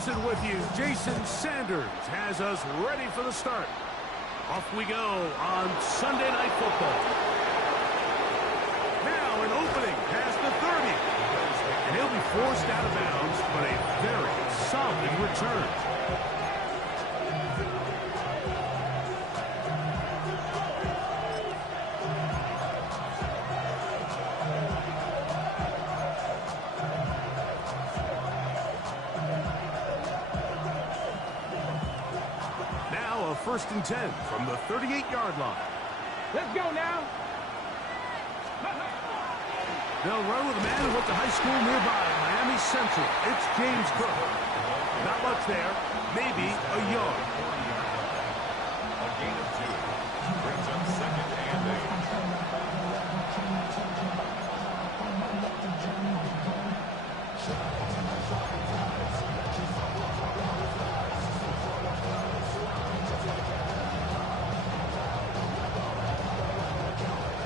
Wilson with you. Jason Sanders has us ready for the start. Off we go on Sunday Night Football. Now an opening past the 30. And he'll be forced out of bounds, but a very solid return. First and 10 from the 38-yard line. Let's go now. They'll run with a man who went to high school nearby, Miami Central. It's James Cook. Not much there, maybe a yard. A gain of 2 brings up 2nd and 8.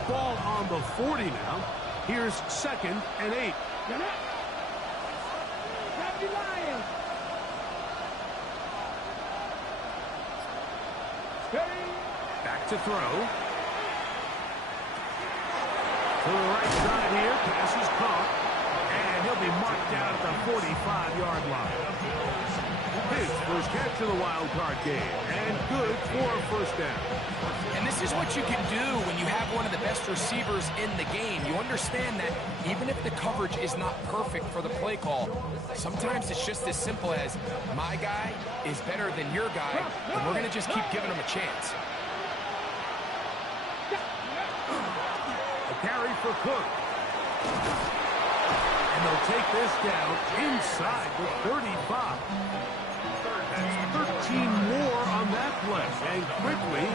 Ball on the 40 now. Here's 2nd and 8. Back to throw. To the right side here. Pass is caught. And he'll be marked down at the 45-yard line. His first catch of the wild card game. And good for a first down. And this is what you can do when you have one of the best receivers in the game. You understand that even if the coverage is not perfect for the play call, sometimes it's just as simple as my guy is better than your guy, and we're going to just keep giving him a chance. A carry for Cook. And they'll take this down inside the 35. That's 13 more on that play. And quickly,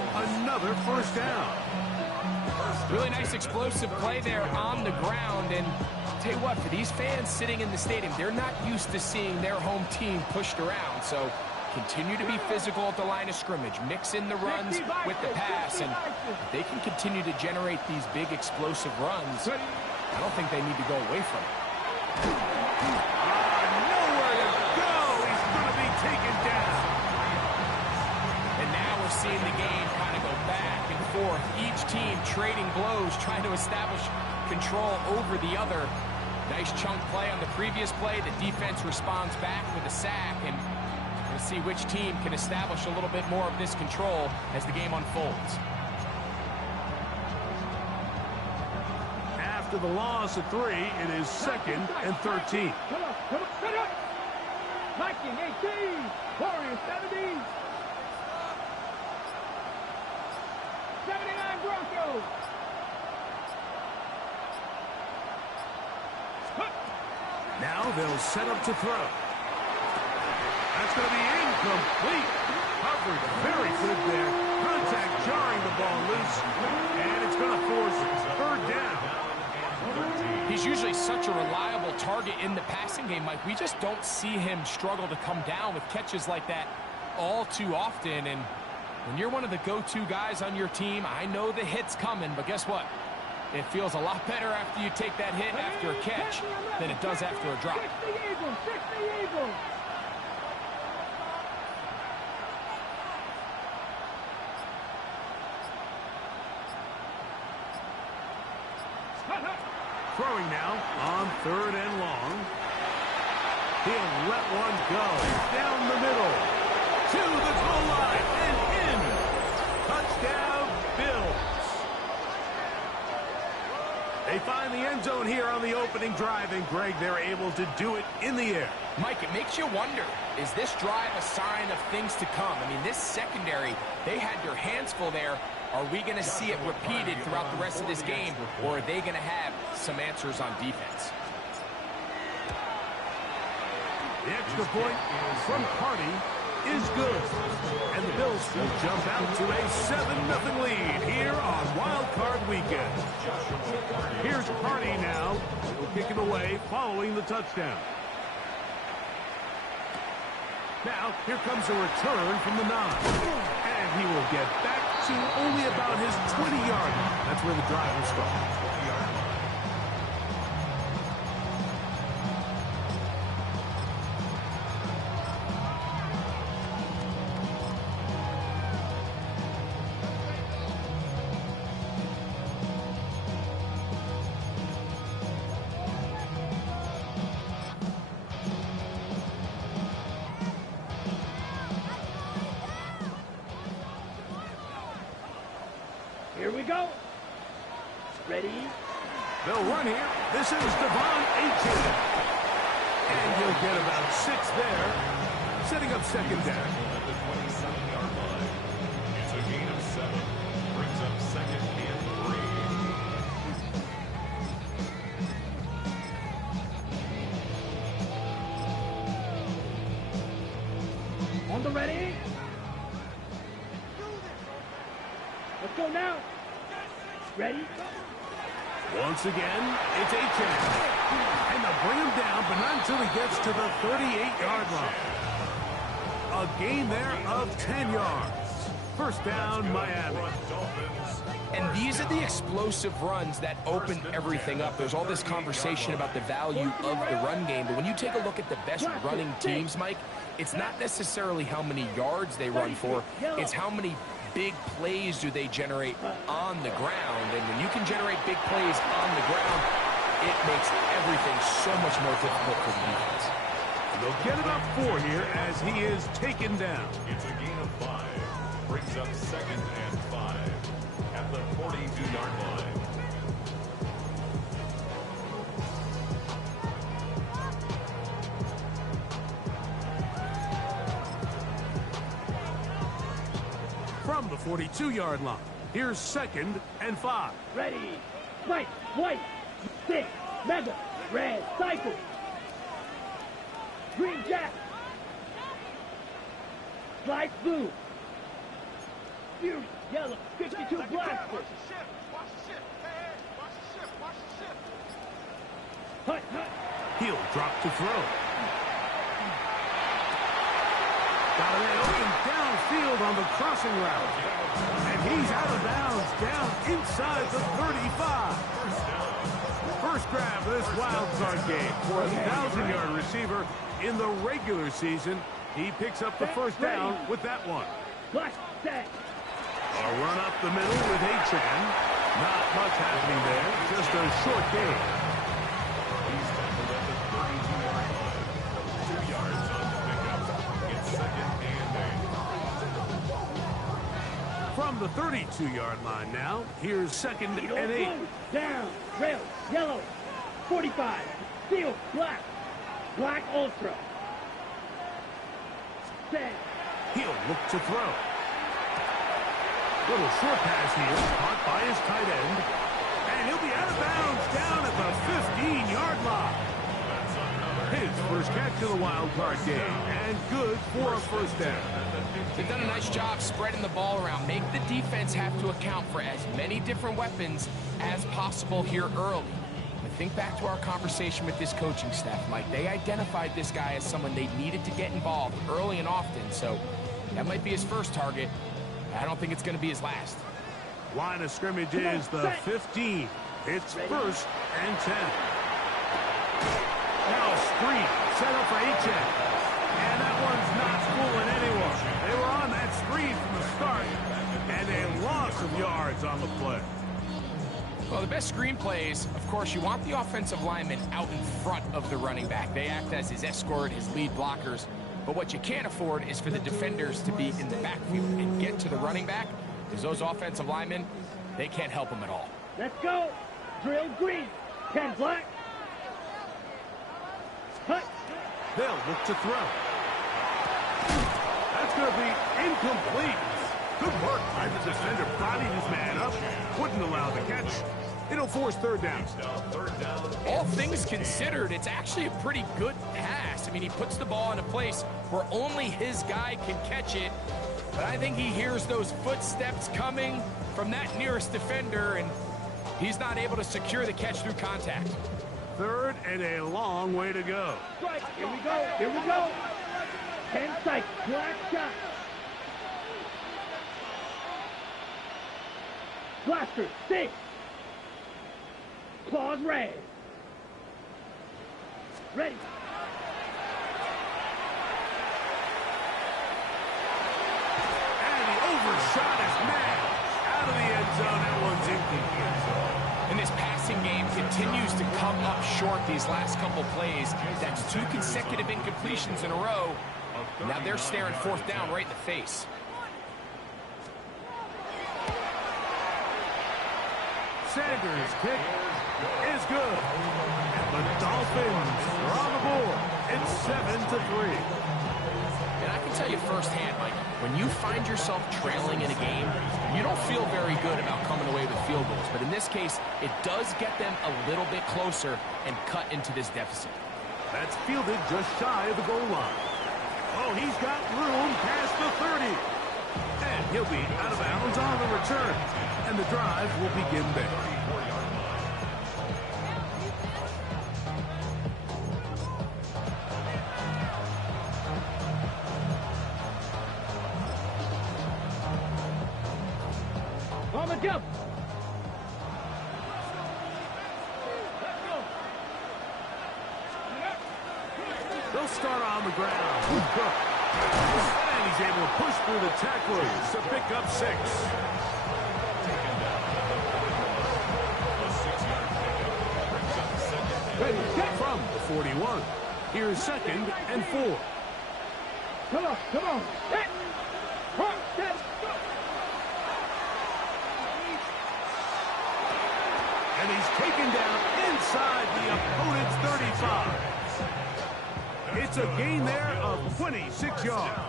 another first down. Really nice explosive play there on the ground. And I'll tell you what, for these fans sitting in the stadium, they're not used to seeing their home team pushed around. So continue to be physical at the line of scrimmage. Mix in the runs with the pass. And if they can continue to generate these big explosive runs, I don't think they need to go away from it. Nowhere to go. He's going to be taken down. And now we're seeing the game kind of go back and forth. Each team trading blows, trying to establish control over the other. Nice chunk play on the previous play. The defense responds back with a sack. And we'll see which team can establish a little bit more of this control as the game unfolds. After the loss of 3, it is 2nd and 13. Come on, set up. Viking 18, Warriors 70. 79 Broncos. Now they'll set up to throw. That's going to be incomplete. Coverage very good there. Contact jarring the ball loose. And it's going to force 3rd down. He's usually such a reliable target in the passing game, Mike. We just don't see him struggle to come down with catches like that all too often. And when you're one of the go-to guys on your team, I know the hit's coming, but guess what? It feels a lot better after you take that hit after a catch than it does after a drop. 60 Eagles. Throwing now on 3rd and long. He'll let one go. Down the middle. To the goal line and in. Touchdown, Bills. They find the end zone here on the opening drive, and Greg, they're able to do it in the air. Mike, it makes you wonder, is this drive a sign of things to come? I mean, this secondary, they had their hands full there. Are we going to see it repeated throughout the rest of this game, or are they going to have some answers on defense? The extra point from Carty is good. And the Bills will jump out to a 7-0 lead here on Wild Card Weekend. Here's Carty now. He'll kick it away following the touchdown. Now, here comes a return from the 9. And he will get back to only about his 20-yard line. That's where the drive will start. Ready? They'll run here. This is Devon Aitken. And he'll get about 6 there, setting up second down. At the 27-yard line. It's a gain of 7. Brings up second and 3. On the ready? Let's go now. Ready? Once again, it's Aitken. And they'll bring him down, but not until he gets to the 38-yard line. A gain there of 10 yards. First down, Miami. And these are the explosive runs that open everything up. There's all this conversation about the value of the run game, but when you take a look at the best running teams, Mike, it's not necessarily how many yards they run for, it's how many big plays do they generate on the ground. And when you can generate big plays on the ground, it makes everything so much more difficult for the defense. And they'll get about 4 here as he is taken down. It's a gain of 5. Brings up second and 5 at the 42-yard line. From the 42-yard line, here's second and 5. Ready? White, white, stick, mega, red, cycle. Green jack. Light blue. Fury, yellow, 52 blaster. Hut, hut. He'll drop to throw. Got a man open downfield on the crossing route. And he's out of bounds down inside the 35. First grab of this wild card game for a 1,000-yard receiver in the regular season. He picks up the first down with that one. Black, set. A run up the middle with Aitken. Not much happening there. Just a short game. He's tackled at the 32-yard line. 2 yards on the pickup. It's second and 8. From the 32-yard line now, here's second and 8. Down, rail, yellow, 45, steel, black, black ultra. Set. He'll look to throw. Little short pass here, caught by his tight end. And he'll be out of bounds down at the 15-yard line. His first catch of the wild card game, and good for a first down. They've done a nice job spreading the ball around. Make the defense have to account for as many different weapons as possible here early. But think back to our conversation with this coaching staff, Mike. They identified this guy as someone they needed to get involved early and often, so that might be his first target. I don't think it's going to be his last. Line of scrimmage is the 15. It's first and 10. Now a screen set up for Aitken. And that one's not fooling anyone. They were on that screen from the start, and a loss of yards on the play. Well, the best screen plays, of course, you want the offensive linemen out in front of the running back. They act as his escort, his lead blockers. But what you can't afford is for the defenders to be in the backfield and get to the running back, because those offensive linemen, they can't help him at all. Let's go. Drill green, 10 black. Hut. They'll look to throw. That's going to be incomplete. Good work by the defender, prodding his man up. Wouldn't allow the catch. It'll force third down. All things considered, it's actually a pretty good pass. I mean, he puts the ball in a place where only his guy can catch it. But I think he hears those footsteps coming from that nearest defender, and he's not able to secure the catch through contact. Third and a long way to go. Strike. Here we go. Here we go. 10 sight. Black shot. Blaster. 6. Claws red. Ready. And he overshot his man. Out of the end zone. That one's incomplete. And this passing game continues to come up short these last couple plays. That's 2 consecutive incompletions in a row. Now they're staring fourth down right in the face. Sanders' kick is good. And the Dolphins are on the board. It's 7-3. And I can tell you firsthand, Mike, when you find yourself trailing in a game, you don't feel very good about coming away with field goals. But in this case, it does get them a little bit closer and cut into this deficit. That's fielded just shy of the goal line. Oh, he's got room past the 30. And he'll be out of bounds on the return. And the drive will begin there. On the jump. They'll start on the ground with Cook. And he's able to push through the tacklers to pick up 6. From the 41, here's 2nd and 4. Come on, come on. Set. Mark, set. And he's taken down inside the opponent's 35. It's a gain there of 26 yards.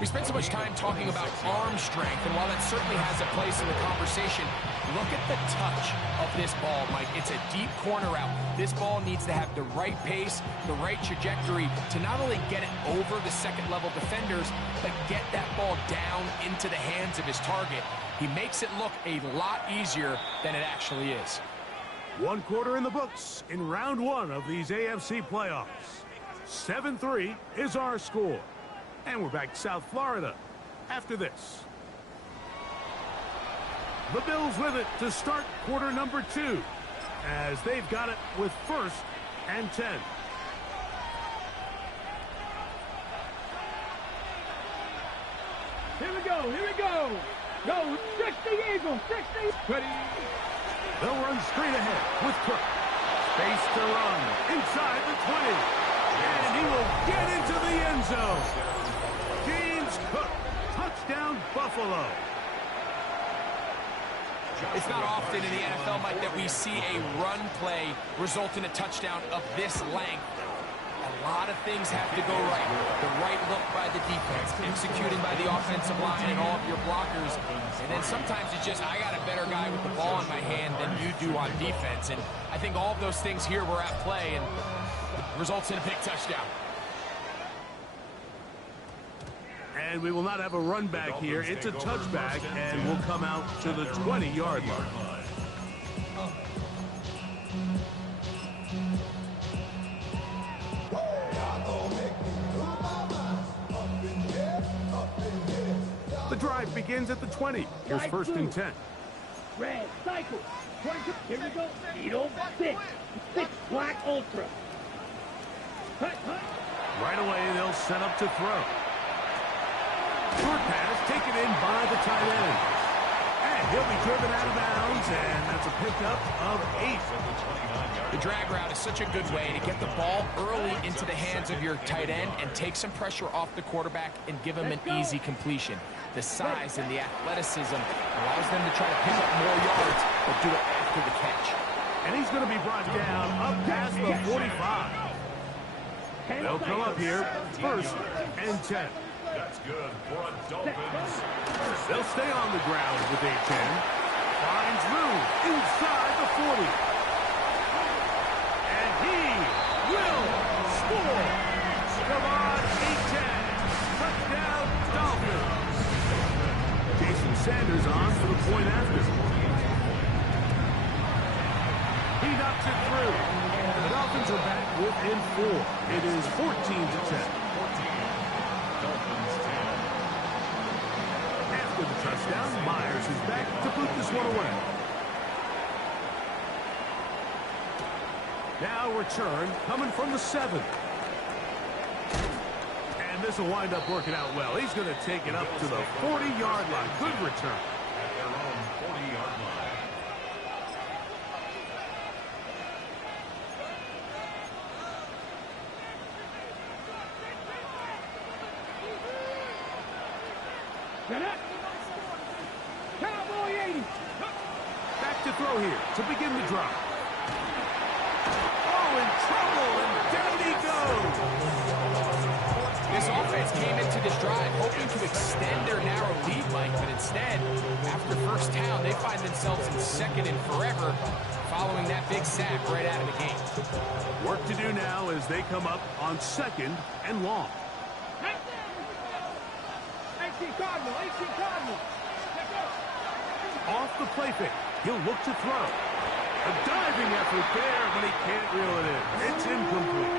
We spent so much time talking about arm strength, and while that certainly has a place in the conversation, look at the touch of this ball, Mike. It's a deep corner route. This ball needs to have the right pace, the right trajectory to not only get it over the second-level defenders, but get that ball down into the hands of his target. He makes it look a lot easier than it actually is. 1 quarter in the books in round 1 of these AFC playoffs. 7-3 is our score. And we're back to South Florida after this. The Bills with it to start quarter number 2 as they've got it with 1st and 10. Here we go, here we go. Go, 60 Eagles, 60. Ready. They'll run straight ahead with Cook. Space to run inside the 20. And he will get into the end zone. James Cook, touchdown Buffalo. It's not often in the NFL, Mike, that we see a run play result in a touchdown of this length. A lot of things have to go right. The right look by the defense, executing by the offensive line and all of your blockers. And then sometimes it's just, I got a better guy with the ball in my hand than you do on defense. And I think all of those things here were at play and results in a big touchdown. And we will not have a run back here. It's a touchback, and we'll come out to the 20-yard line. The drive begins at the 20. Here's 1st and 10. Red, cycle. Here we go. Eagle, 6. 6 black ultra. Hut, hut. Right away, they'll set up to throw. Short pass taken in by the tight end. And he'll be driven out of bounds, and that's a pickup of 8. The drag route is such a good way to get the ball early into the hands of your tight end and take some pressure off the quarterback and give him an easy completion. The size and the athleticism allows them to try to pick up more yards, but do it after the catch. And he's going to be brought down up past the 45. They'll come up here, 1st and 10. That's good for a Dolphins. They'll stay on the ground with a 10. Finds room inside the 40. And he will score. Come on, 8-10. Touchdown, Dolphins. Jason Sanders on for the point after. He knocks it through. And the Dolphins are back within 4. It is 14-10. After the touchdown, Myers is back to put this one away. Now return coming from the 7. And this will wind up working out well. He's going to take it up to the 40-yard line. Good return. At their own 40-yard line. Get up. Cowboy 80. Back throw here to begin the drive. Oh, in trouble, and down he goes. This offense came into this drive hoping to extend their narrow lead, Mike, but instead, after first down, they find themselves in second and forever following that big sack right out of the game. Work to do now as they come up on second and long. 18 Cardinal, 18 Cardinal. Off the play fake, he'll look to throw. A diving effort there, but he can't reel it in. It's incomplete.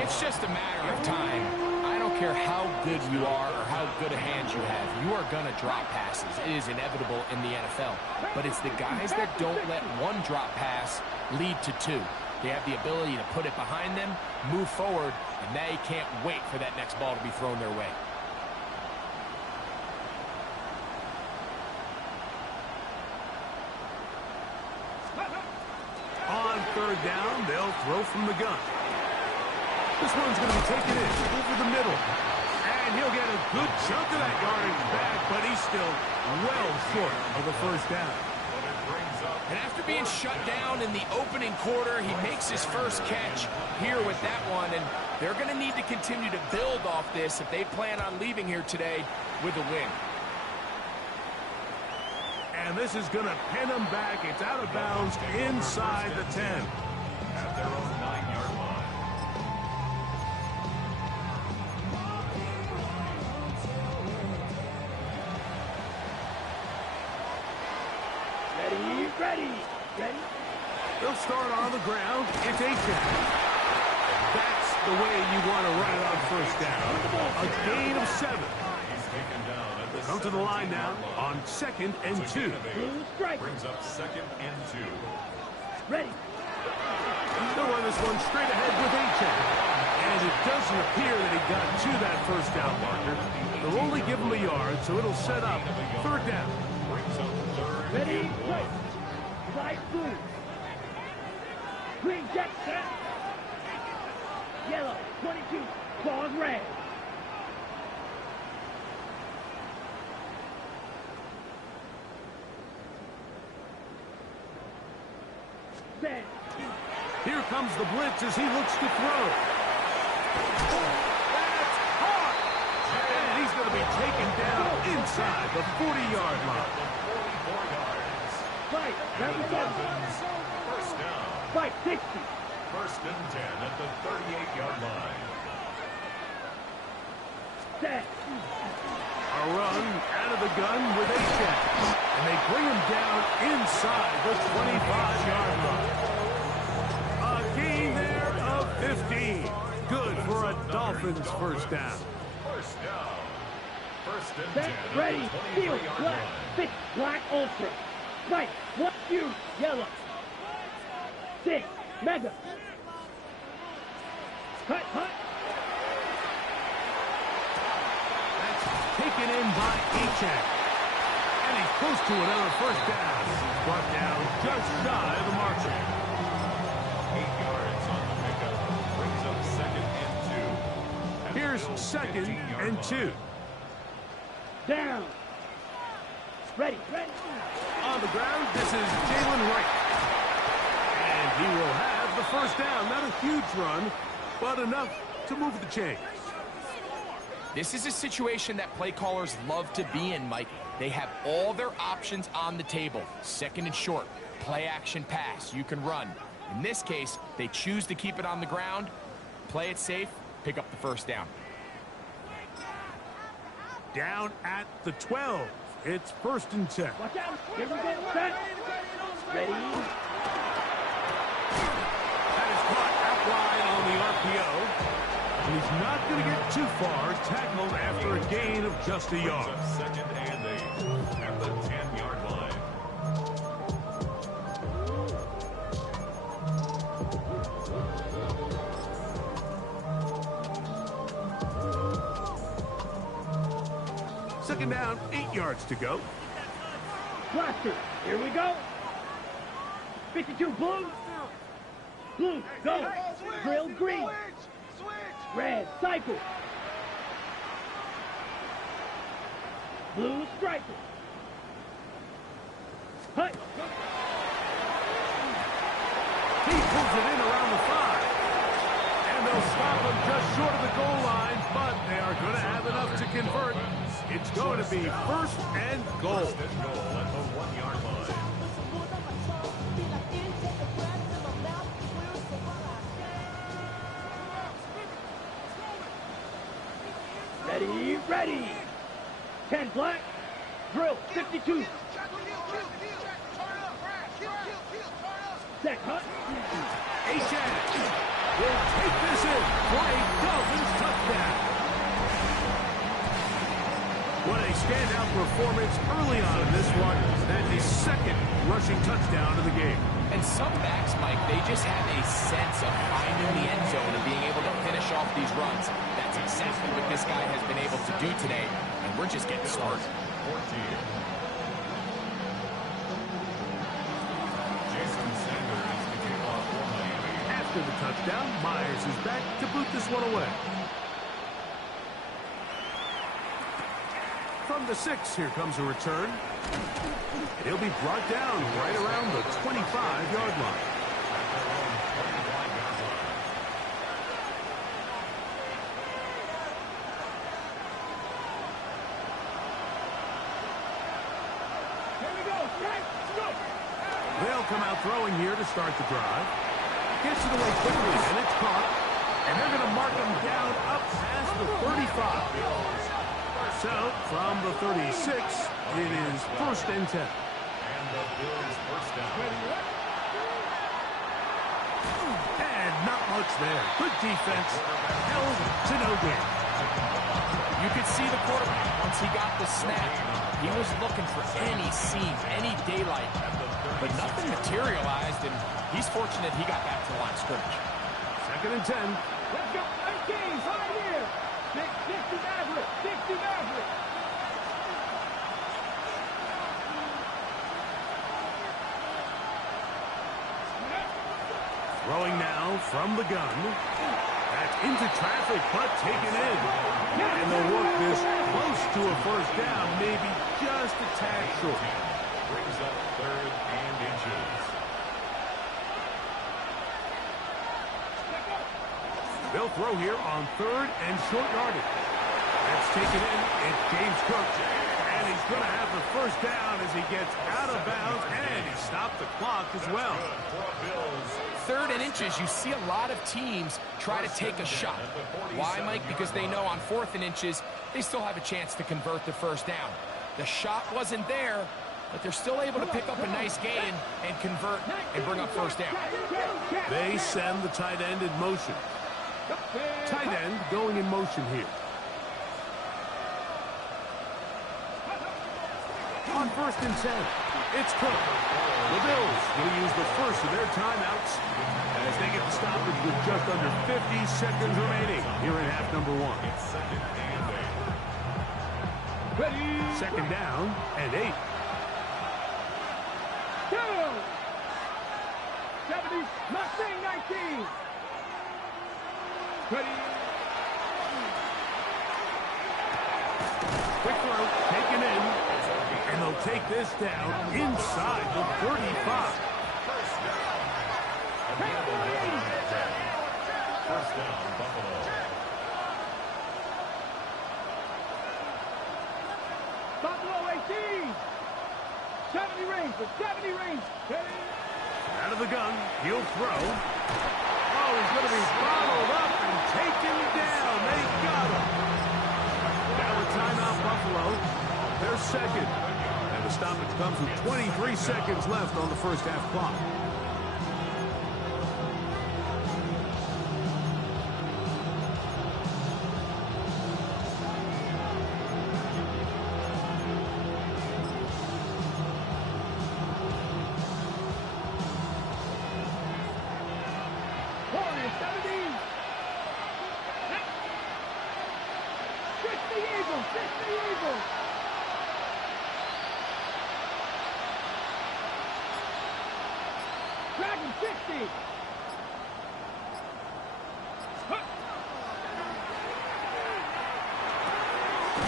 It's just a matter of time. I don't care how good you are or how good a hand you have. You are going to drop passes. It is inevitable in the NFL. But it's the guys that don't let one drop pass lead to two. They have the ability to put it behind them, move forward, and they can't wait for that next ball to be thrown their way. On third down, they'll throw from the gun. This one's going to be taken in over the middle. And he'll get a good chunk of that yardage back, but he's still well short of the first down. And after being shut down in the opening quarter, he makes his first catch here with that one. And they're going to need to continue to build off this if they plan on leaving here today with a win. And this is going to pin him back. It's out of bounds inside the 10. At their own 9-yard line. Ready. They'll start on the ground. It's A-check. That's the way you want to run it on first down. A gain of 7. He's taken down at the Come to the line now on second and 2. Blue strike. Brings up second and 2. Ready. They'll run this one straight ahead with A-check. And it doesn't appear that he got to that first down marker. They'll only give him a yard, so it'll set up third down. Brings up third Ready. and 1. Right. Flight blue. Green jet set. Yellow. 22. Claws red. Set. Here comes the blitz as he looks to throw. That's hard. And he's going to be taken down inside the 40-yard line. 44 yards. Fight. Ready. Go. First down. Fight. 60. First and 10 at the 38-yard line. Set. A run out of the gun with A-check. And they bring him down inside the 25-yard line. A gain there of 15. Good for a Dolphins first down. First down. First and 10 Set. at Ready. the Field. 23-yard Black. line. 6. Black ultra. Right. 1. Q. Yellow. 6. Mega. Cut. That's taken in by A-check. And he's close to another first down. He's brought down just shy of the marker. 8 yards on the pickup. Brings up second and 2. Here's second and 2. Down. Ready. On the ground, this is Jalen Wright. And he will have the first down. Not a huge run, but enough to move the chains. This is a situation that play callers love to be in, Mike. They have all their options on the table. Second and short, play action pass, you can run. In this case, they choose to keep it on the ground, play it safe, pick up the first down. Down at the 12. It's first and 10. Watch out. Here we go. Set. Ready. That is caught out wide on the RPO. And he's not going to get too far. Tackled after a gain of just a yard. Brings up second and 8 at the 10-yard line. Second down, 8 yards to go. Blaster. Here we go. 52 blue. Blue. Go. Drill green. Red. Cycle. Blue striker. Hey. He pulls it in around the 5. And they'll stop him just short of the goal line, but they are going to have enough to convert. It's going to be first and goal. First and goal at the 1-yard line. Ready, ready. 10 black. Drill, 52. Set cut. Ashan will take this in for a Dolphins touchdown. What a standout performance early on in this one. That's his second rushing touchdown of the game. And some backs, Mike, they just have a sense of finding the end zone and being able to finish off these runs. That's exactly what this guy has been able to do today, and we're just getting started. 14. Jason Sanders to kick off for Miami. After the touchdown, Myers is back to boot this one away. From the 6, here comes a return. He'll be brought down right around the 25-yard line. They'll come out throwing here to start the drive. Gets it away quickly, and it's caught. And they're going to mark him down up past the 35. So, from the 36, it is first and 10. And the Bills first down. And not much there. Good defense. Held to no gain. You could see the quarterback once he got the snap. He was looking for any seam, any daylight, but nothing materialized, and he's fortunate he got back to the line of scrimmage. Second and 10. Let's go. 19, right here. 60 Maverick. 60 Maverick. Throwing now from the gun. That's into traffic, but taken in. And they'll work this close to a first down, maybe just a tad short. Brings up 3rd and inches. They'll throw here on 3rd and short yardage. That's taken in. It's James Cook. And he's going to have the first down as he gets out of bounds, and he stopped the clock as well. 3rd and inches, you see a lot of teams try to take a shot. Why, Mike? Because they know on 4th and inches, they still have a chance to convert the first down. The shot wasn't there, but they're still able to pick up a nice gain and convert and bring up first down. They send the tight end in motion. Tight end going in motion here. On 1st and 10, it's Cook. The Bills will use the first of their timeouts as they get the stoppage with just under 50 seconds remaining here in half number 1. Second down and 8. 70, Mustang 19. Ready. Quick throw, taken in, and they'll take this down inside the 35. First down, Buffalo. Buffalo 18. 70 range, 70 range. Out of the gun, he'll throw. Oh, he's going to be followed up and taken down. They got him. Now a timeout, Buffalo. They're second. And the stoppage comes with 23 seconds left on the first half clock. Dragon 60.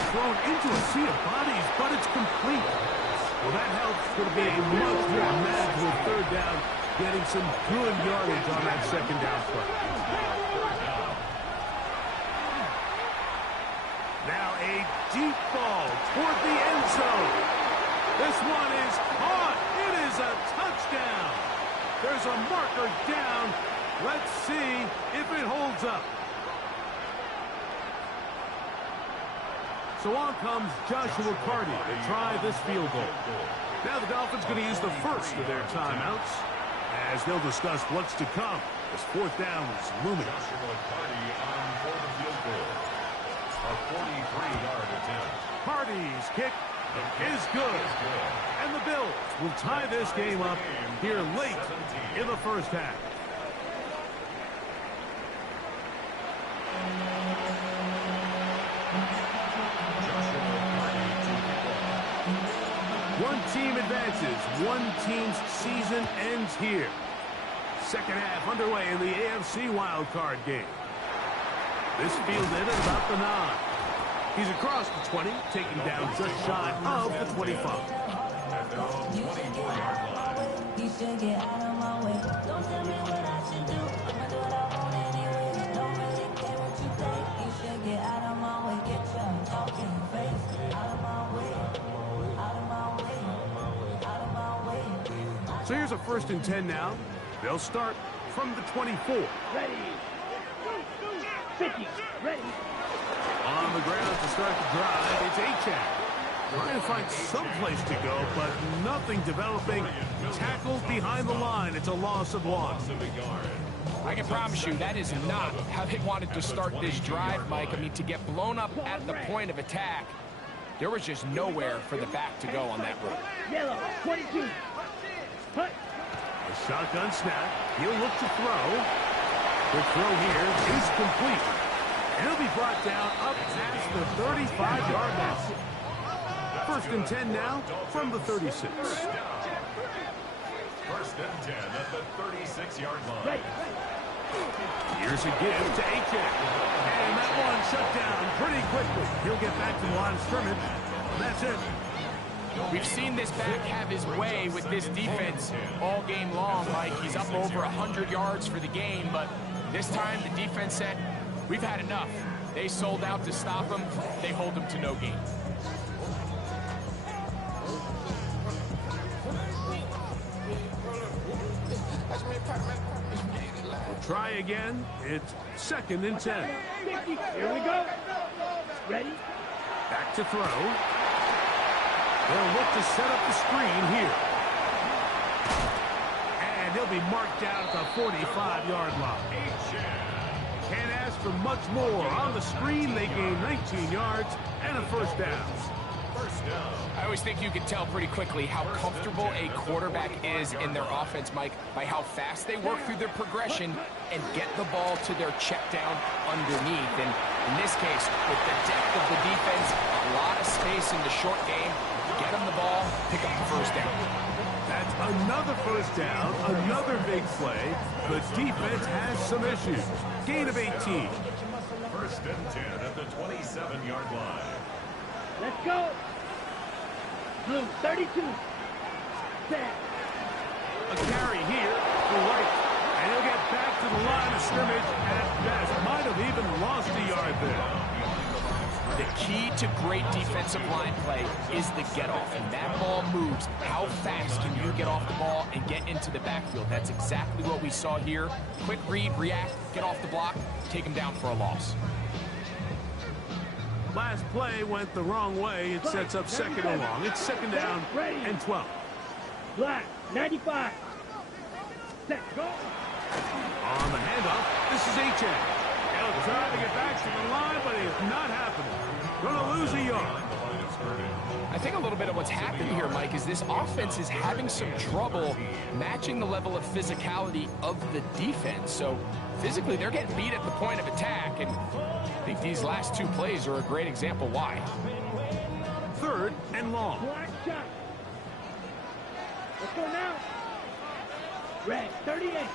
Thrown into a sea of bodies, but it's complete. Well, that helps. It's going to be a much more manageable third down, getting some good yardage on that second down play. Now a deep ball toward the end zone. This one is caught. It is a touchdown. There's a marker down. Let's see if it holds up. So on comes Joshua Carty to try this field goal. Now the Dolphins going to use the first of their timeouts as they'll discuss what's to come as fourth down is looming. Joshua Carty on for the field goal. A 43-yard attempt. Carty's kick is good. And the Bills will tie this game up here late in the first half. One team advances. One team's season ends here. Second half underway in the AFC wildcard game. This fielded at about the 9. He's across the 20, taking down just shy of the 25. At their own 24-yard line. You should get out of my way. Don't tell me what I should do. I'ma do what I want anyway. Don't really care what you think. You should get out of my way. Get your talking face out of my way. Out of my way. Out of my way. So here's a 1st and 10 now. They'll start from the 24. Ready. 50. Ready. On the ground to start the drive, it's Achane. Trying to find some place to go, but nothing developing. Tackled behind the line. It's a loss of 1. I can promise you that is not how they wanted to start this drive, Mike. I mean, to get blown up at the point of attack, there was just nowhere for the back to go on that route. Yellow. 22. Hut. A shotgun snap. He'll look to throw. The throw here is complete. And he'll be brought down up past the 35-yard line. 1st and 10 now from the 36. 1st and 10 at the 36-yard line. Ready. Here's a give to Achane. And that one shut down pretty quickly. He'll get back to the line of scrimmage. That's it. We've seen this back have his way with this defense all game long, Mike. He's up over 100 yards for the game, but this time the defense said, we've had enough. They sold out to stop him. They hold him to no gain. We'll try again. It's 2nd and 10. 50. Here we go. Ready. Back to throw. They'll look to set up the screen here. And he'll be marked down at the 45-yard line. Can't ask for much more. On the screen, they gain 19 yards and a 1st down. I always think you can tell pretty quickly how comfortable a quarterback is in their offense, Mike, by how fast they work through their progression and get the ball to their check down underneath. And in this case, with the depth of the defense, a lot of space in the short game, get them the ball, pick up the 1st down. That's another 1st down, another big play. The defense has some issues. Gain of 18. 1st and 10 at the 27-yard line. Let's go. Blue. 32. Set. A carry here for White. And he'll get back to the line of scrimmage at best. Might have even lost a yard there. The key to great defensive line play is the get-off. And that ball moves. How fast can you get off the ball and get into the backfield? That's exactly what we saw here. Quick read, react, get off the block, take him down for a loss. Last play went the wrong way. It sets up 2nd and long. It's 2nd down and 12. Black. 95. Set. Go. On the handoff, this is Achane. He'll try to get back to the line, but it's not happening. Gonna lose a yard. I think a little bit of what's happened here, Mike, is this offense is having some trouble matching the level of physicality of the defense. So physically, they're getting beat at the point of attack, and I think these last 2 plays are a great example why. 3rd and long. Black shot. Let's go now. Red. 38.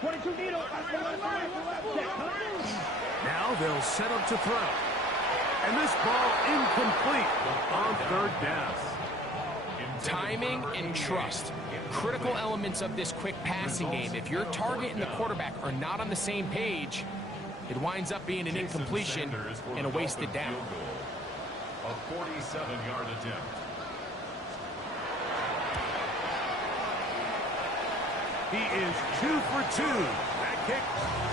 22 needle. Now they'll set up to throw. And this ball incomplete on third down. Timing and trust, critical elements of this quick passing game. If your target and the quarterback are not on the same page, it winds up being an incompletion and a wasted down. A 47-yard attempt. He is 2 for 2. That kick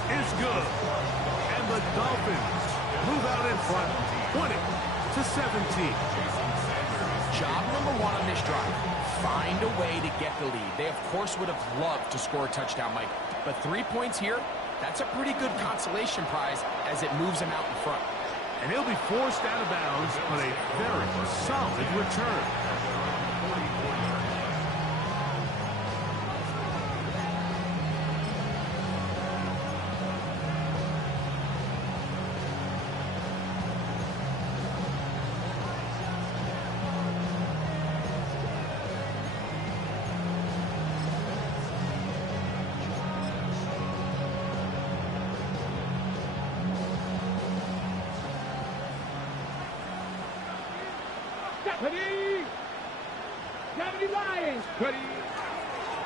is good. And the Dolphins move out in front, 20-17. Job number one on this drive, find a way to get the lead. They, of course, would have loved to score a touchdown, Mike. But 3 points here, that's a pretty good consolation prize as it moves them out in front. And he'll be forced out of bounds on a very solid return.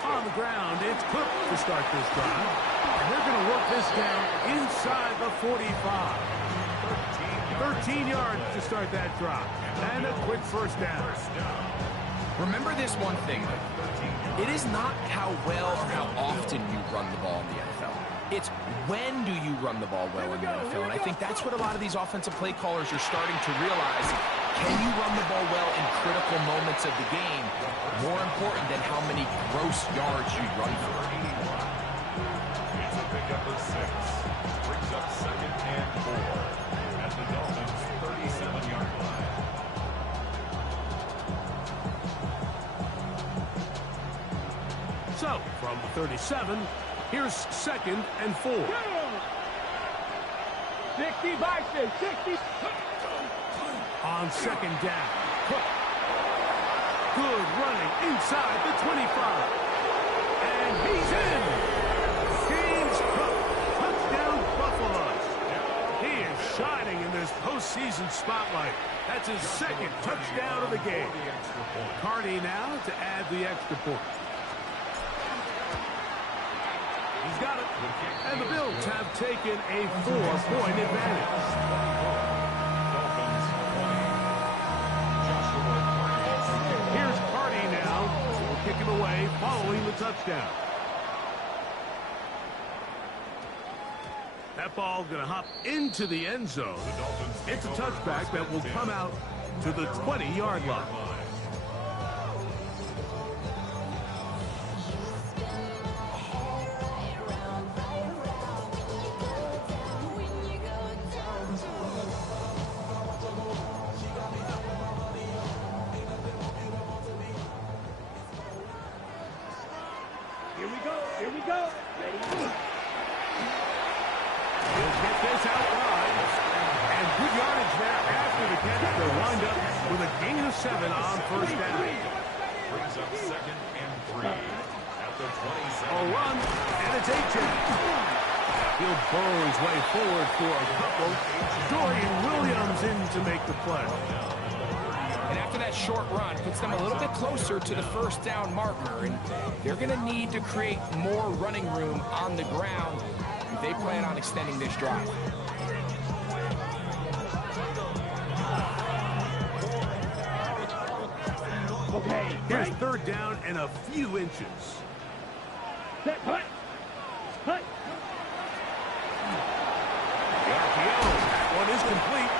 On the ground, it's Cook to start this drive. And they're going to work this down inside the 45. 13 yards to start that drive. And a quick first down. Remember this one thing. It is not how well or how often you run the ball in the NFL. It's when do you run the ball well in the NFL. And I think that's what a lot of these offensive play callers are starting to realize. Can you run the ball well in critical moments of the game? More important than how many gross yards you run for. It's a pickup of 6. Brings up 2nd and 4 at the Dolphins' 37-yard line. So, from the 37, here's 2nd and 4. 60 boxes, 60. On 2nd down, Cook. Good running inside the 25. And he's in. James Cook, touchdown Buffaloes. He is shining in this postseason spotlight. That's his 2nd touchdown of the game. Carney now to add the extra point. He's got it. And the Bills have taken a 4-point advantage. Kick him away following the touchdown. That ball going to hop into the end zone. It's a touchback that will come out to the 20-yard line. Here we go. Ready? He'll get this out wide. And good yardage there after the catch. They'll wind up with a gain of 7 on first down. Brings up 2nd and 3 at the 27. A run, and it's H.M. He'll burrow his way forward for a couple. Dorian Williams in to make the play. And after that short run, puts them a little bit closer to the first down marker. And they're going to need to create more running room on the ground if they plan on extending this drive. Okay, Here's 3rd down and a few inches. Set, hut. The RPO, that one is complete.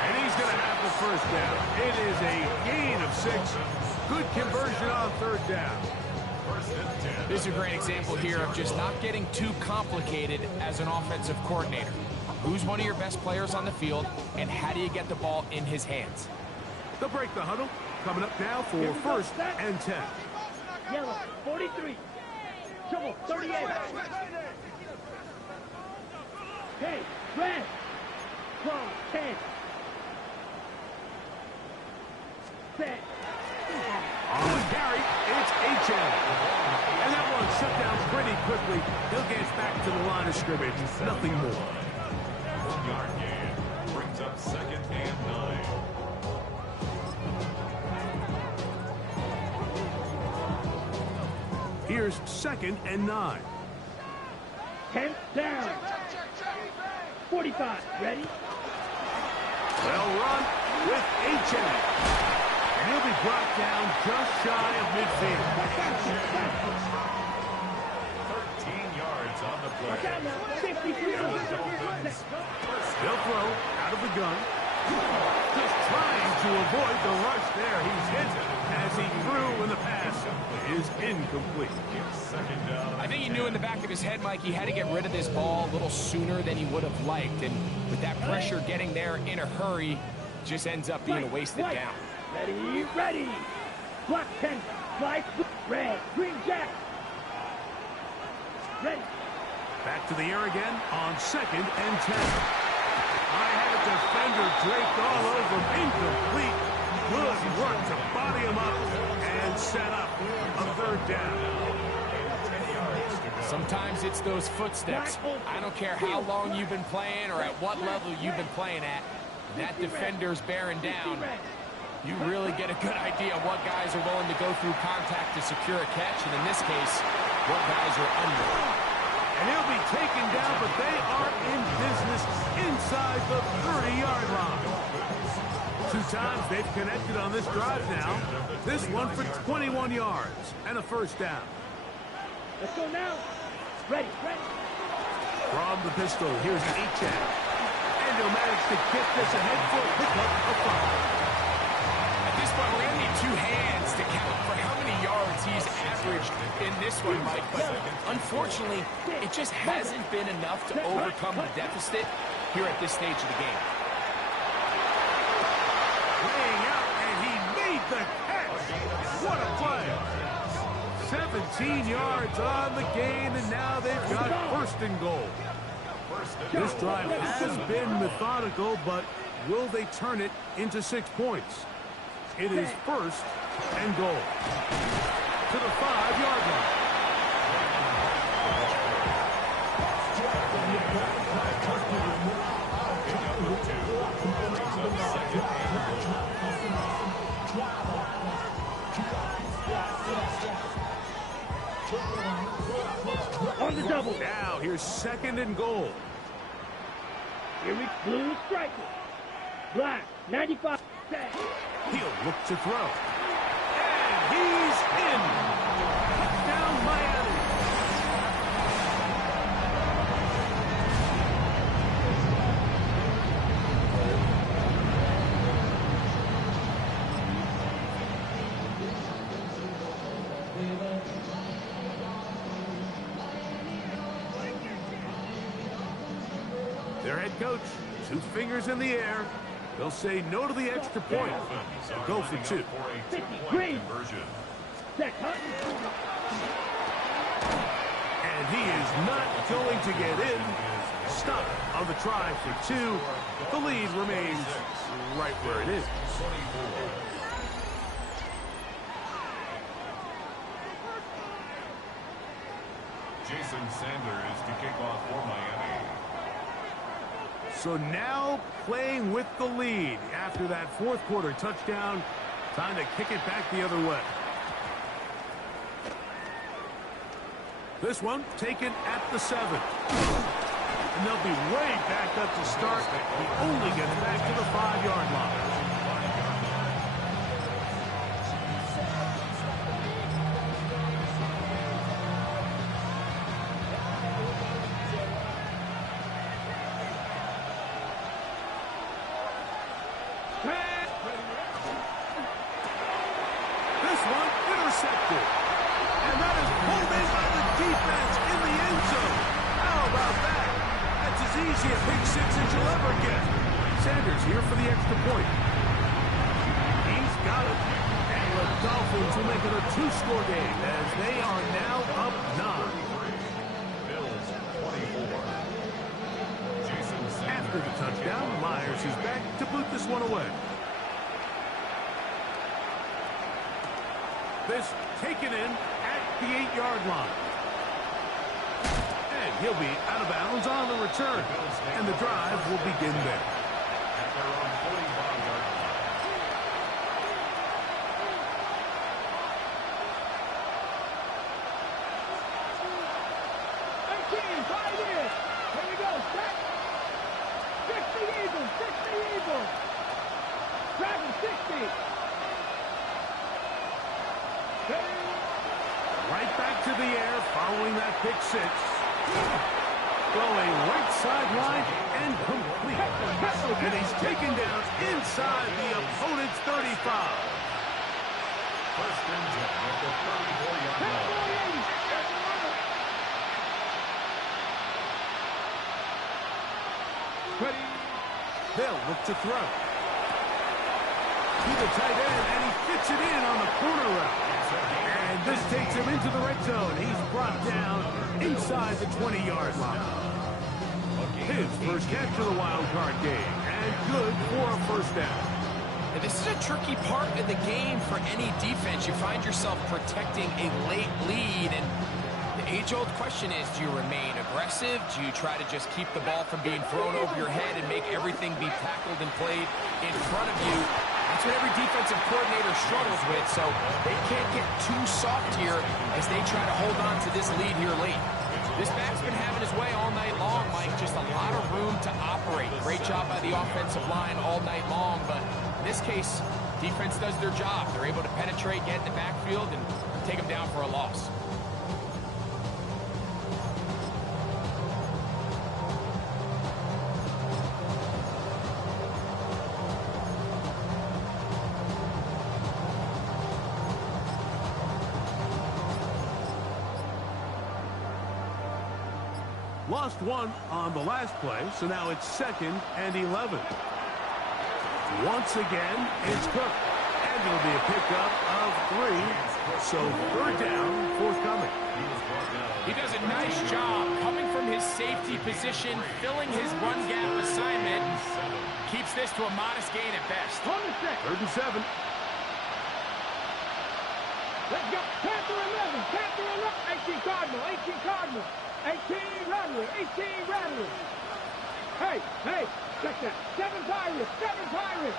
And he's going to have the first down. It is a gain of 6. Good conversion on 3rd down. This is a great example here of just not getting too complicated as an offensive coordinator. Who's one of your best players on the field, and how do you get the ball in his hands? They'll break the huddle. Coming up now for 1st and 10. Yellow, 43. Trouble, 38. Hey, red. Close, 10. Set. On the carry, it's H.M. And that one shut down pretty quickly. He'll get back to the line of scrimmage. Nothing more. 1-yard gain. Brings up 2nd and Here's 2nd and 9. 10th down. 45. Ready? Well run with H.A. And he'll be brought down just shy of midfield. 13 yards on the play. Watch out now. 53. They'll throw out of the gun. Just trying to avoid the rush there. He's hit as he threw when the pass is incomplete. Second down. I think he knew in the back of his head, Mike, he had to get rid of this ball a little sooner than he would have liked. And with that pressure getting there in a hurry, just ends up being a wasted down. Ready, ready. Black 10, black, red, green jack. Ready. Back to the air again on 2nd and 10. I had a defender draped all over him. Incomplete. Good work to body him up and set up a 3rd down. Sometimes it's those footsteps. I don't care how long you've been playing or at what level you've been playing at. That defender's bearing down. You really get a good idea of what guys are willing to go through contact to secure a catch, and in this case, what guys are under. And he'll be taken down, but they are in business inside the 30-yard line. 2 times they've connected on this drive now. This one for 21 yards and a 1st down. Let's go now. Ready, ready. From the pistol, here's H.A. And he'll manage to get this ahead for a pickup of 5. At this point, we're going to need 2 hands to count for how many yards he's averaged in this one, Mike. But unfortunately, it just hasn't been enough to overcome the deficit here at this stage of the game. Laying out, and he made the catch. What a play. 17 yards on the gain, and now they've got 1st and goal. This drive has been methodical, but will they turn it into 6 points? It is 1st and goal. To the 5-yard line. On the double. Now here's 2nd and goal. Here we blue striker. Black, 95. He'll look to throw. And he's in. Touchdown Miami. Their head coach, 2 fingers in the air. They'll say no to the extra point and go for 2. Green. Set, huh? And he is not going to get in. Stop on the try for 2. The lead remains right where it is. Jason Sanders to kick off for Miami. So now playing with the lead after that 4th quarter touchdown. Time to kick it back the other way. This one taken at the 7. And they'll be way back up to start. He only gets back to the 5-yard line. This one intercepted. And that is pulled in by the defense in the end zone. How about that? That's as easy a pick 6 as you'll ever get. Sanders here for the extra point. He's got it. And the Dolphins will make it a 2-score game as they are now up 9. Bills 24. Jason Sanders. After the touchdown, Myers is back to boot this one away. This taken in at the 8-yard line. And he'll be out of bounds on the return. And the drive will begin there. At their own 45-yard line. Eagles. 60 Eagles. Driving 60. Right back to the air following that pick six. Throwing right sideline and complete. And he's taken down inside the opponent's 35. First and 10 at the 34-yard line. They'll look to throw. To the tight end, and he fits it in on the corner route. And this takes him into the red zone. He's brought down inside the 20-yard line. His first catch of the wild card game, and good for a first down. And this is a tricky part of the game for any defense. You find yourself protecting a late lead, and the age-old question is, do you remain aggressive? Do you try to just keep the ball from being thrown over your head and make everything be tackled and played in front of you? That's what every defensive coordinator struggles with, so they can't get too soft here as they try to hold on to this lead here late. This back's been having his way all night long, Mike. Just a lot of room to operate. Great job by the offensive line all night long, but in this case, defense does their job. They're able to penetrate, get in the backfield, and take them down for a loss. Lost one on the last play, so now it's 2nd and 11. Once again, it's Cook. And it'll be a pickup of 3. So 3rd down, forthcoming. He does a nice job coming from his safety position, filling his run gap assignment. Keeps this to a modest gain at best. 3rd and 7. Let's go. Panther 11. Panther 11. 18 Cardinal. 18 Cardinal. 18 Rattler. 18 Rattler. Hey, hey, check that. 7 Pirates. 7 Pirates.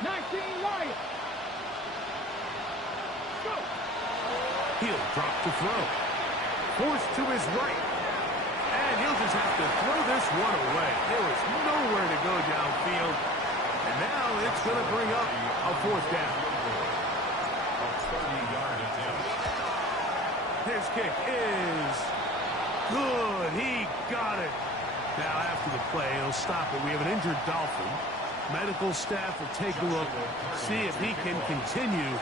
19 Lions. Go. He'll drop to throw. Forced to his right. And he'll just have to throw this one away. There was nowhere to go downfield. And now it's going to bring up a 4th down. A 30-yard attempt. His kick is good. He got it. Now after the play, he'll stop it. We have an injured Dolphin. Medical staff will take a look, see if he can continue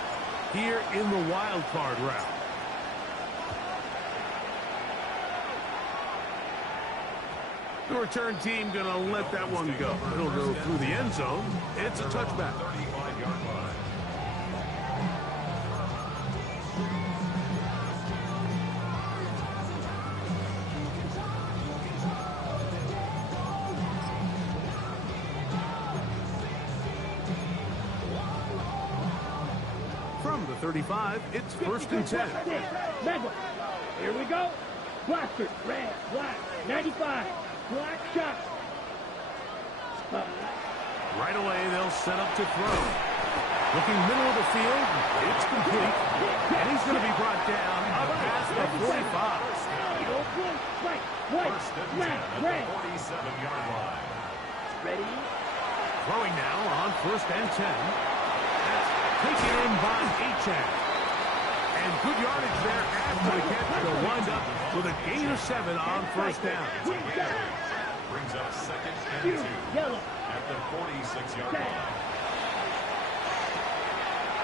here in the wild card route. The return team going to let that one go. It'll go through the end zone. It's a touchback. 35-yard line. From the 35, it's 1st and 10. Mega. Here we go. Blaster. Red. Black. 95. Black shot. Right away, they'll set up to throw. Looking middle of the field, it's complete. And he's going to be brought down up past the 45. White. First and 10 Black. at Red. the 47-yard line. Ready. Throwing now on 1st and 10. That's taken in by Achan. And good yardage there after the catch. They'll wind up with a gain of 7 on 1st down. Brings up 2nd and 2 Yellow. at the 46-yard line.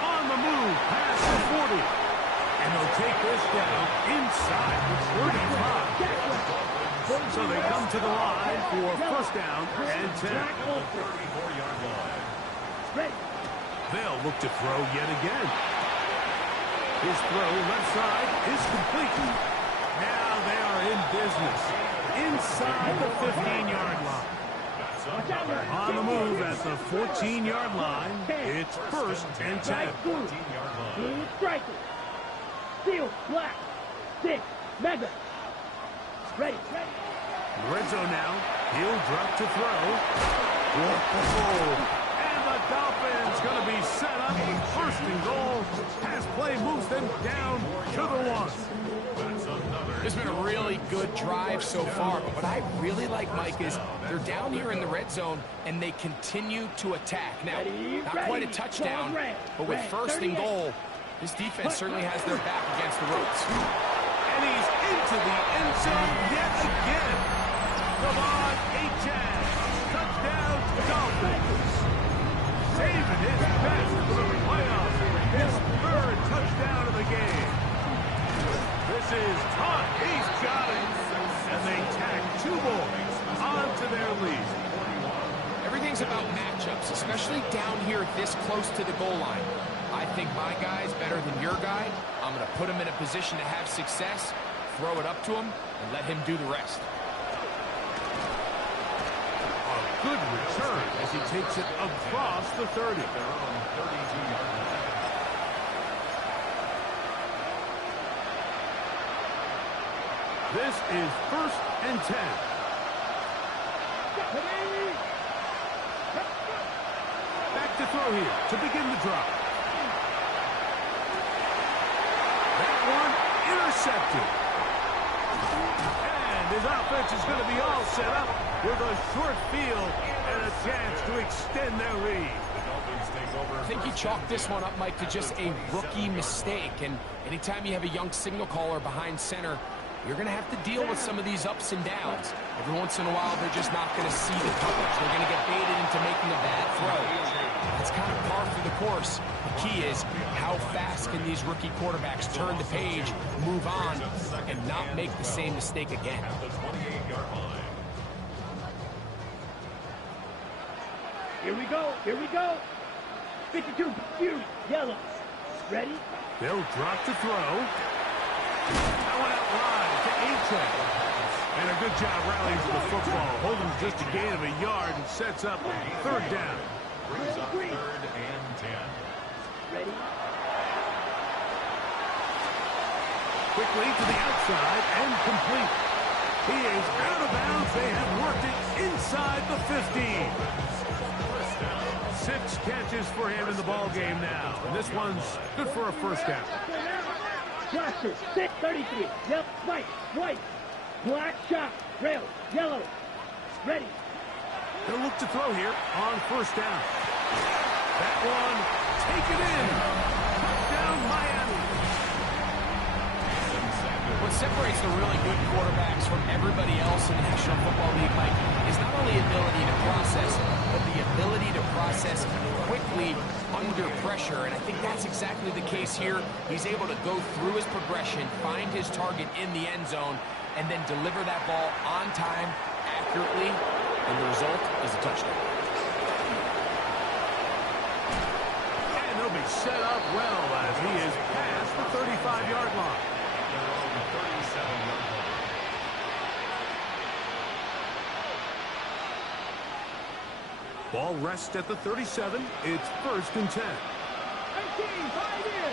On the move, past the 40. And they'll take this down inside the 35. So they come to the line for 1st down and 10. 34-yard line. Ready. They'll look to throw yet again. His throw left side is complete. Now they are in business inside the 15-yard line. On the move at the 14-yard line, it's 1st and 10. 14-yard line. Blue striker. Steel. Black. 6. Mega. Ready. The red zone now. He'll drop to throw. Whoa. And the Dolphins going to be set up with 1st and goal. Pass play moves them down to the 1. That's another It's been a really good drive so far, but what I really like, Mike, is they're down here in the red zone, and they continue to attack. Now, not quite a touchdown, but with first and goal, this defense certainly has their back against the ropes. And he's into the end zone yet again. Come on, H.N. Touchdown, Dolphins. Saving his best for the playoffs. His third touchdown of the game. This is Todd. He's got it. And they tack 2 more onto their lead. Everything's about matchups, especially down here this close to the goal line. I think my guy's better than your guy. I'm going to put him in a position to have success, throw it up to him, and let him do the rest. A good return as he takes it across the 30. This is 1st and 10. Back to throw here to begin the drive. That one intercepted. And his offense is going to be all set up with a short field and a chance to extend their lead. I think you chalk this one up, Mike, to just a rookie mistake. And anytime you have a young signal caller behind center, you're going to have to deal with some of these ups and downs. Every once in a while, they're just not going to see the coverage. They're going to get baited into making a bad throw. That's kind of par for the course. The key is how fast can these rookie quarterbacks turn the page, move on, and not make the same mistake again. Here we go. Here we go. 52, yellow. Ready? They'll drop to throw. That one out wide to H.N. And a good job rallying for the football. Holding just a gain of a yard and sets up 3rd down. Brings up 3rd and 10. Ready? Quickly to the outside and complete. He is out of bounds. They have worked it inside the 15. 6 catches for him in the ball game now. And this one's good for a 1st down. Blaster, 633. Yep, white. Black shot, rail, yellow. Ready. They'll look to throw here on 1st down. That one, take it in. Touchdown, Miami. What separates the really good quarterbacks from everybody else in the National Football League, Mike, is not only ability to process, but the ability to process quickly under pressure. And I think that's exactly the case here. He's able to go through his progression, find his target in the end zone, and then deliver that ball on time, accurately, and the result is a touchdown. And they'll be set up well as he is past the 35-yard line. Ball rests at the 37. It's 1st and 10. 18, 5 in.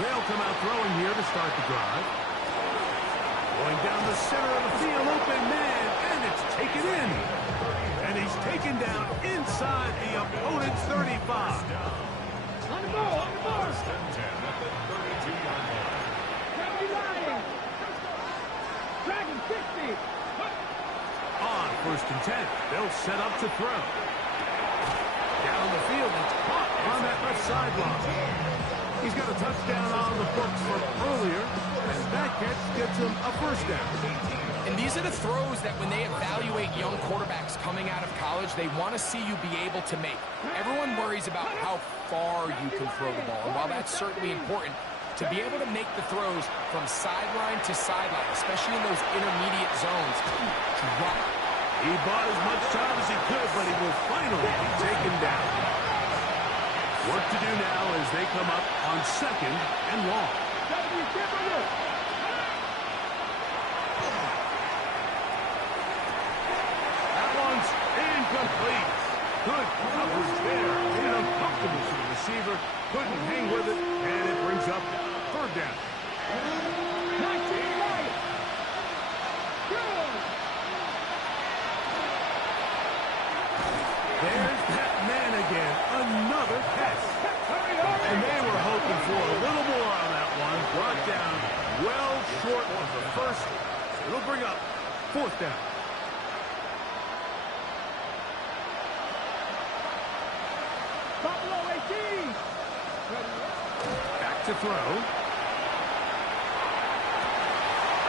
They'll come out throwing here to start the drive. Going down the center of the field, open man, and it's taken in. And he's taken down inside the opponent's 35. On the ball. First and 10 at the 32-yard line. County Lions. Dragon 60. On 1st and 10, they'll set up to throw. Down the field, it's caught on that left sideline. He's got a touchdown on the books from earlier, and that catch gets him a 1st down. And these are the throws that when they evaluate young quarterbacks coming out of college, they want to see you be able to make. Everyone worries about how far you can throw the ball, and while that's certainly important, to be able to make the throws from sideline to sideline, especially in those intermediate zones, drop. He bought as much time as he could, but he will finally be taken down. Work to do now as they come up on 2nd and long. That one's incomplete. Good coverage there. Made it uncomfortable for the receiver. Couldn't hang with it, and it brings up 3rd down. 19 right. Good. There's that man again. Another catch. And they were hoping for a little more on that one. Brought down well short 4th down. Buffalo 18. Back to throw.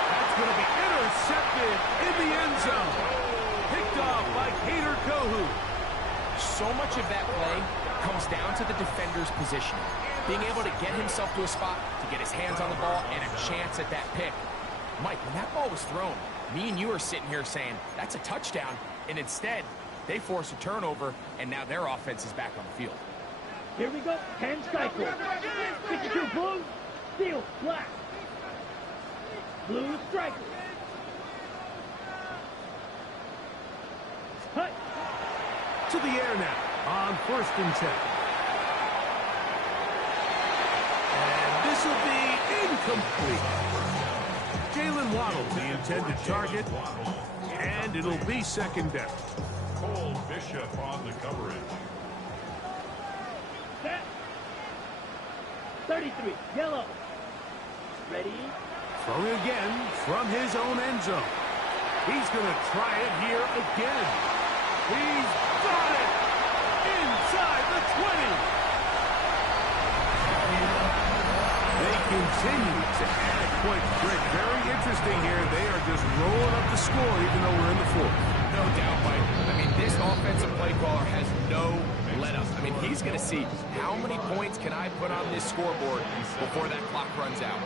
That's going to be intercepted in the end zone. Picked off by Kader Kohu. So much of that play comes down to the defender's positioning. Being able to get himself to a spot, to get his hands on the ball, and a chance at that pick. Mike, when that ball was thrown, me and you are sitting here saying, that's a touchdown. And instead, they force a turnover, and now their offense is back on the field. Here we go. 10 cycles. 52 blue, steel, black. Blue striker. Hut. To the air now on 1st and 10. And this will be incomplete. Jalen Waddle, the intended target, and it'll be 2nd down. Cole Bishop on the coverage. Set. 33, yellow. Ready? Throwing again from his own end zone. He's going to try it here again. He's got it! Inside the 20! They continue to add points. Rick, very interesting here. They are just rolling up the score even though we're in the 4th. No doubt, Mike. I mean, this offensive play caller has no let-up. I mean, he's going to see how many points can I put on this scoreboard before that clock runs out.